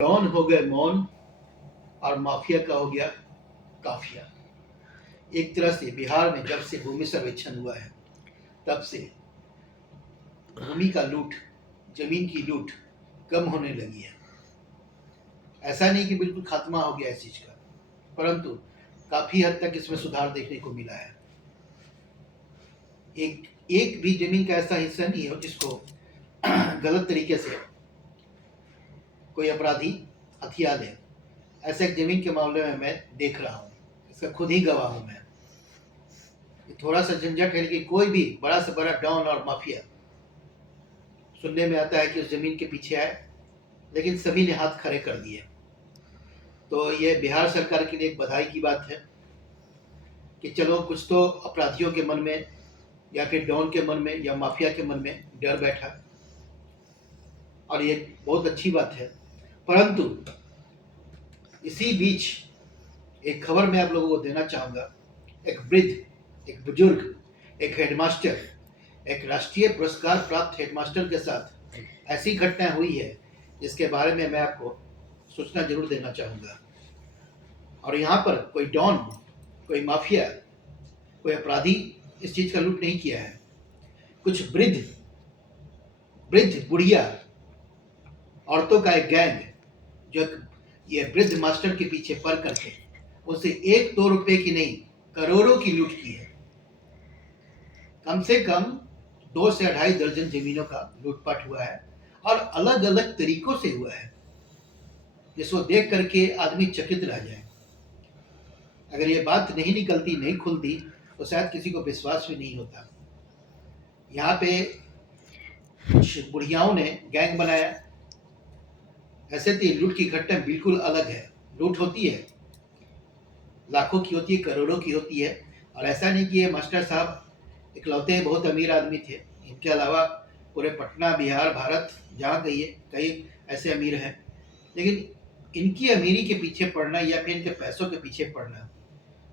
Don हो गए मौन और माफिया का हो गया काफिया। एक तरह से बिहार में जब से भूमि सर्वेक्षण हुआ है तब से भूमि का लूट, जमीन की लूट कम होने लगी है। ऐसा नहीं कि बिल्कुल खात्मा हो गया इस चीज का, परंतु काफी हद तक इसमें सुधार देखने को मिला है। एक एक भी जमीन का ऐसा हिस्सा नहीं है जिसको गलत तरीके से कोई अपराधी हथिया दे। ऐसे एक जमीन के मामले में मैं देख रहा हूँ, इसका खुद ही गवाह हूँ मैं। थोड़ा सा झंझट है, लेकिन कोई भी बड़ा से बड़ा डॉन और माफिया सुनने में आता है कि उस जमीन के पीछे आए, लेकिन सभी ने हाथ खड़े कर दिए। तो ये बिहार सरकार के लिए एक बधाई की बात है कि चलो कुछ तो अपराधियों के मन में या फिर डॉन के मन में या माफिया के मन में डर बैठा, और ये बहुत अच्छी बात है। परंतु इसी बीच एक खबर मैं आप लोगों को देना चाहूँगा। एक वृद्ध, एक बुजुर्ग, एक हेडमास्टर, एक राष्ट्रीय पुरस्कार प्राप्त हेडमास्टर के साथ ऐसी घटना हुई है जिसके बारे में मैं आपको सूचना जरूर देना चाहूँगा। और यहाँ पर कोई डॉन, कोई माफिया, कोई अपराधी इस चीज़ का लूट नहीं किया है। कुछ वृद्ध वृद्ध बुढ़िया औरतों का एक गैंग जो ये वृद्ध मास्टर के पीछे पड़ करके उससे 1-2 रुपए की नहीं, करोड़ों की लूट की है। कम से कम 2 से 2.5 दर्जन जमीनों का लूटपाट हुआ है और अलग अलग तरीकों से हुआ है, जिसको देख करके आदमी चकित रह जाए। अगर ये बात नहीं निकलती, नहीं खुलती, तो शायद किसी को विश्वास भी नहीं होता। यहाँ पे कुछ बुढ़ियाओं ने गैंग बनाया। ऐसे तो लूट की घटना बिल्कुल अलग है। लूट होती है, लाखों की होती है, करोड़ों की होती है। और ऐसा नहीं कि ये मास्टर साहब इकलौते बहुत अमीर आदमी थे। इनके अलावा पूरे पटना, बिहार, भारत जहाँ कहिए कई ऐसे अमीर हैं, लेकिन इनकी अमीरी के पीछे पड़ना या फिर इनके पैसों के पीछे पड़ना,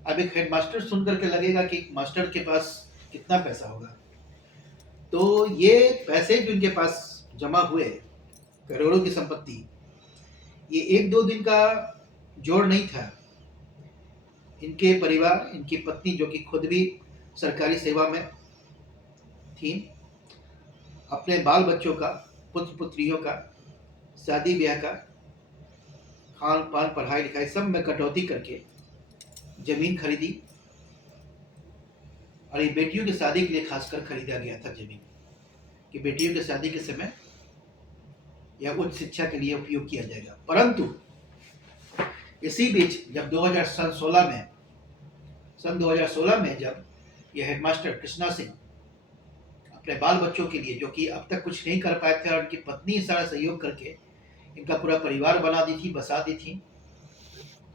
अब एक हेड मास्टर सुन करके लगेगा कि मास्टर के पास कितना पैसा होगा। तो ये पैसे जो इनके पास जमा हुए, करोड़ों की संपत्ति, ये 1-2 दिन का जोड़ नहीं था। इनके परिवार, इनकी पत्नी जो कि खुद भी सरकारी सेवा में थी, अपने बाल बच्चों का, पुत्र पुत्रियों का, शादी ब्याह का, खान पान, पढ़ाई लिखाई सब में कटौती करके जमीन खरीदी। और ये बेटियों की शादी के लिए खासकर खरीदा गया था जमीन, कि बेटियों की शादी के समय या उच्च शिक्षा के लिए उपयोग किया जाएगा। परंतु इसी बीच जब 2016 में जब यह हेडमास्टर कृष्णा सिंह अपने बाल बच्चों के लिए, जो कि अब तक कुछ नहीं कर पाए थे, और उनकी पत्नी सारा सहयोग करके इनका पूरा परिवार बना दी थी, बसा दी थी,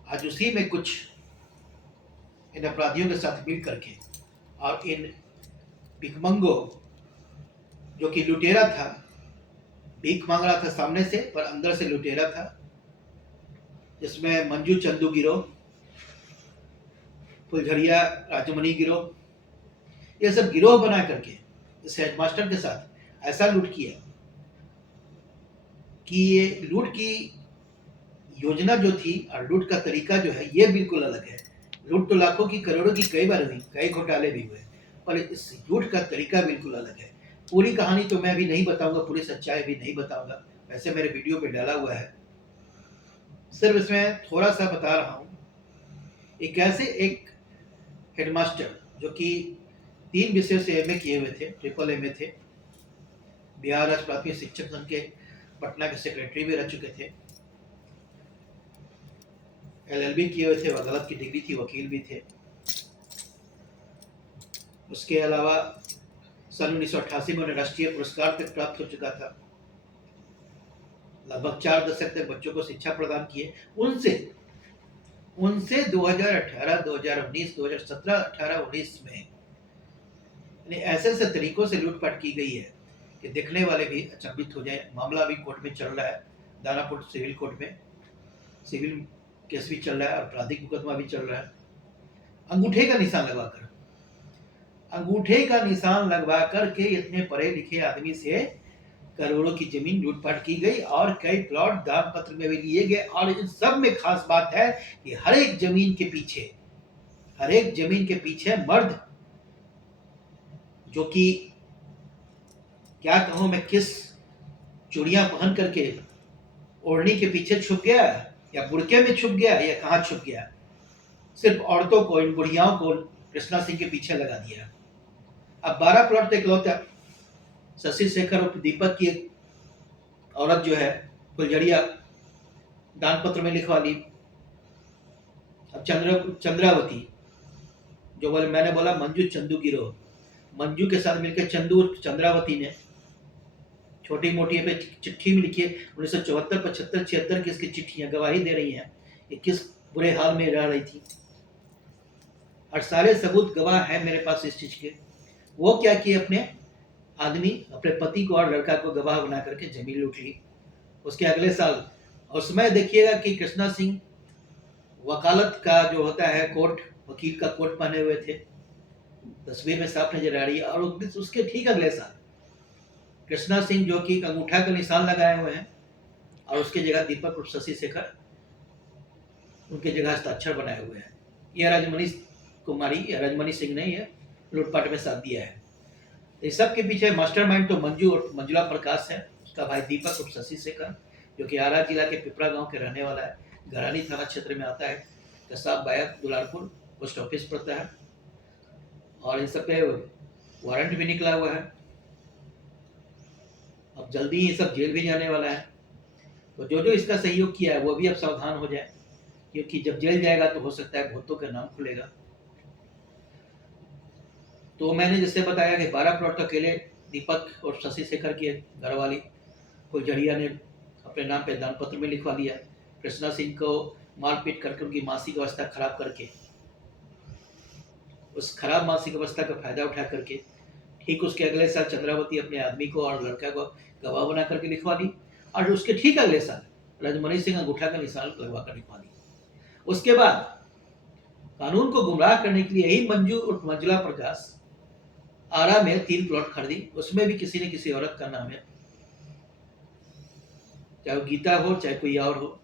आज उसी में कुछ इन अपराधियों के साथ मिल करके और इन भिखमंगो, जो कि लुटेरा था, भीख मांग रहा था सामने से पर अंदर से लुटेरा था, जिसमें मंजू चंदू गिरोह, फुलझड़िया राजमणि गिरोह, ये सब गिरोह बना करके इस हेडमास्टर के साथ ऐसा लूट किया कि ये लूट की योजना जो थी और लूट का तरीका जो है ये बिल्कुल अलग है। लूट तो लाखों की, करोड़ों की कई बार हुई, कई घोटाले भी हुए, पर इस लूट का तरीका बिल्कुल अलग है। पूरी कहानी तो मैं भी नहीं बताऊंगा, पूरी सच्चाई भी नहीं बताऊंगा, वैसे मेरे वीडियो पे डाला हुआ है। सिर्फ इसमें थोड़ा सा बता रहा हूँ। एक ऐसे एक हेडमास्टर जो कि 3 विषयों से एमए किए हुए थे, ट्रिपल एमए थे, बिहार राज्य प्राथमिक शिक्षक संघ के पटना के सेक्रेटरी भी रह चुके थे, एलएलबी किए हुए थे, वकालत की डिग्री थी, वकील भी थे। उसके अलावा सन 1988 में उन्हें राष्ट्रीय पुरस्कार तक प्राप्त हो चुका था। लगभग 4 दशक तक बच्चों को शिक्षा प्रदान किए। उनसे 2018, 2019, 2017, 18, 19 में ऐसे ऐसे तरीकों से लूटपाट की गई है कि देखने वाले भी अचंभित हो जाए। मामला अभी कोर्ट में चल रहा है, दानापुर सिविल कोर्ट में सिविल केस भी चल रहा है, आपराधिक मुकदमा भी चल रहा है। अंगूठे का निशान लगवा करके इतने पढ़े लिखे आदमी से करोड़ों की जमीन लूटपाट की गई और कई प्लॉट दान पत्र में भी लिए गए। और इन सब में खास बात है कि हर एक जमीन के पीछे मर्द, जो कि क्या कहूं मैं, किस चूड़ियां पहन करके ओढ़नी के पीछे छुप गया, या बुड़के में छुप गया, या कहां छुप गया, सिर्फ औरतों को, इन बुढ़ियाओं को कृष्णा सिंह के पीछे लगा दिया। अब 12 प्लॉट इकलौता शशि शेखर और दीपक की एक औरत जो है फुलझड़िया दान पत्र में लिखवा ली। अब चंद्रावती, जो बोले, मैंने बोला मंजू चंदू गिरोह, मंजू के साथ मिलकर चंदू और चंद्रावती ने छोटी मोटी पे चिट्ठी में लिखी है। 1974, 75, 76 की इसकी चिट्ठियां गवाही दे रही हैं कि किस बुरे हाल में रह रही थी, और सारे सबूत गवाह है मेरे पास इस चीज के। वो क्या किए, अपने पति को और लड़का को गवाह बना करके जमीन लूट ली। उसके अगले साल, उसमें देखिएगा कि कृष्णा सिंह वकालत का जो होता है कोट, वकील का कोट पहने हुए थे, तस्वीर में साफ नजर आ रही है। और उसके ठीक अगले साल कृष्णा सिंह, जो कि अंगूठा का निशान लगाए हुए हैं, और उसके जगह दीपक और शशि शेखर उनके जगह हस्ताक्षर बनाए हुए हैं। यह रजमनी सिंह ने यह लूटपाट में साथ दिया है। इस सब के पीछे मास्टरमाइंड तो मंजू और मंजुला प्रकाश है, उसका भाई दीपक और शशि शेखर, जो कि आरा जिला के पिपरा गांव के रहने वाला है, घरानी थाना क्षेत्र में आता है, कसाब बायत दुलारपुर पोस्ट ऑफिस पड़ता है, और इन सब पे वारंट भी निकला हुआ है। अब जल्दी ही सब जेल भी जाने वाला है। तो जो जो इसका सहयोग किया है वो भी अब सावधान हो जाए, क्योंकि जब जेल जाएगा तो हो सकता है भूतों का नाम खुलेगा। तो मैंने जैसे बताया कि 12 प्लॉट अकेले दीपक और शशि शेखर की घर वाली फुलझड़िया ने अपने नाम पे दान पत्र में लिखवा लिया। कृष्णा सिंह को मारपीट करके उनकी मानसिक अवस्था खराब करके, उस खराब मानसिक अवस्था का फायदा उठा करके ठीक उसके अगले साल चंद्रावती अपने आदमी को और लड़का को गवाह बना करके लिखवा दी, और उसके ठीक अगले साल रजमनी सिंह अंगूठा का निशान लगवा कर लिखवा दी। उसके बाद कानून को गुमराह करने के लिए यही मंजू और मंजुला प्रकाश आरा में 3 प्लॉट खरीदी, उसमें भी किसी न किसी औरत का नाम है, चाहे वो गीता हो चाहे कोई और हो।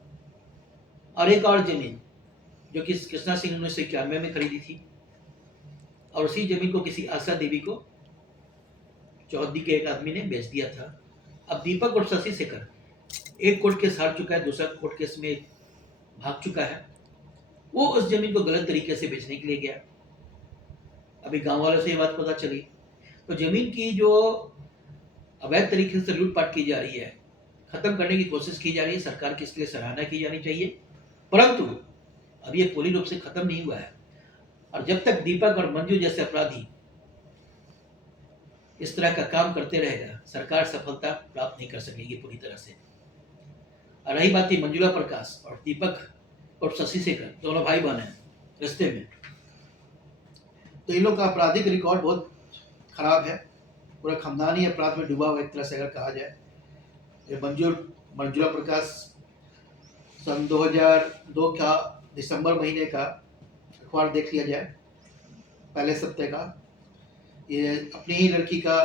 और एक और जमीन जो कि कृष्णा सिंह 1991 में खरीदी थी, और उसी जमीन को किसी आशा देवी को चौधरी के एक आदमी ने बेच दिया था। अब दीपक और शशि शेखर एक कोर्ट केस हार चुका है, दूसरा कोर्ट केस में भाग चुका है। वो उस जमीन को गलत तरीके से बेचने के लिए गया। अभी गांव वालों से ये बात पता चली, तो जमीन की जो अवैध तरीके से लूटपाट की जा रही है, खत्म करने की कोशिश की जा रही है। सरकार की इसके लिए सराहना की जानी चाहिए, परंतु अब ये पूरी रूप से खत्म नहीं हुआ है। और जब तक दीपक और मंजू जैसे अपराधी इस तरह का काम करते रहेगा, सरकार सफलता प्राप्त नहीं कर सकेगी पूरी तरह से। और रही बात थी मंजुला प्रकाश और दीपक और शशि शेखर, दोनों भाई बहन हैं रिश्ते में, तो इन लोग का आपराधिक रिकॉर्ड बहुत खराब है, पूरा खानदानी अपराध में डूबा हुआ एक तरह से अगर कहा जाए। ये मंजुला प्रकाश सन 2002 का दिसंबर महीने का अखबार देख लिया जाए, पहले सप्ताह का, ये अपनी ही लड़की का,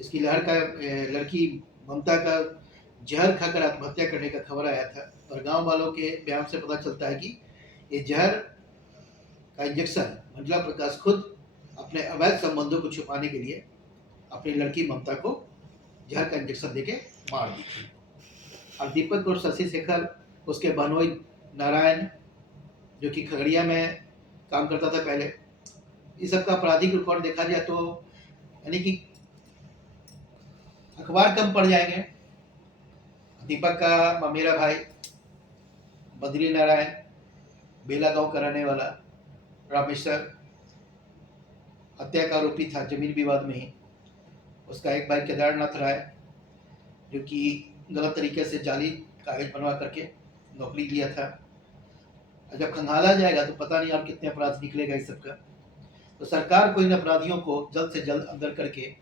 इसकी लड़की ममता का जहर खाकर आत्महत्या करने का खबर आया था। और गांव वालों के बयान से पता चलता है कि ये जहर का इंजेक्शन मंजुला प्रकाश खुद अपने अवैध संबंधों को छुपाने के लिए अपनी लड़की ममता को जहर का इंजेक्शन देके मार दी थी। और दीपक और शशि शेखर, उसके बहनोई नारायण, जो कि खगड़िया में काम करता था पहले, इस सब का आपराधिक रिकॉर्ड देखा जाए तो यानी कि अखबार कम पड़ जाएंगे। दीपक का ममेरा भाई बद्री नारायण, बेला गांव का रहने वाला, रामेश्वर, हत्या का आरोपी था जमीन विवाद में ही। उसका एक भाई केदारनाथ राय, जो कि गलत तरीके से जाली कागज बनवा करके नौकरी लिया था। जब खंगाला जाएगा तो पता नहीं और कितने अपराध निकलेगा इस सबका। तो सरकार को इन अपराधियों को जल्द से जल्द अंदर करके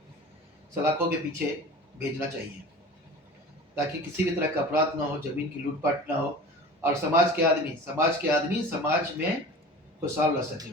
सलाखों के पीछे भेजना चाहिए, ताकि किसी भी तरह का अपराध ना हो, जमीन की लूटपाट ना हो, और समाज के आदमी समाज में खुशहाल रह सके।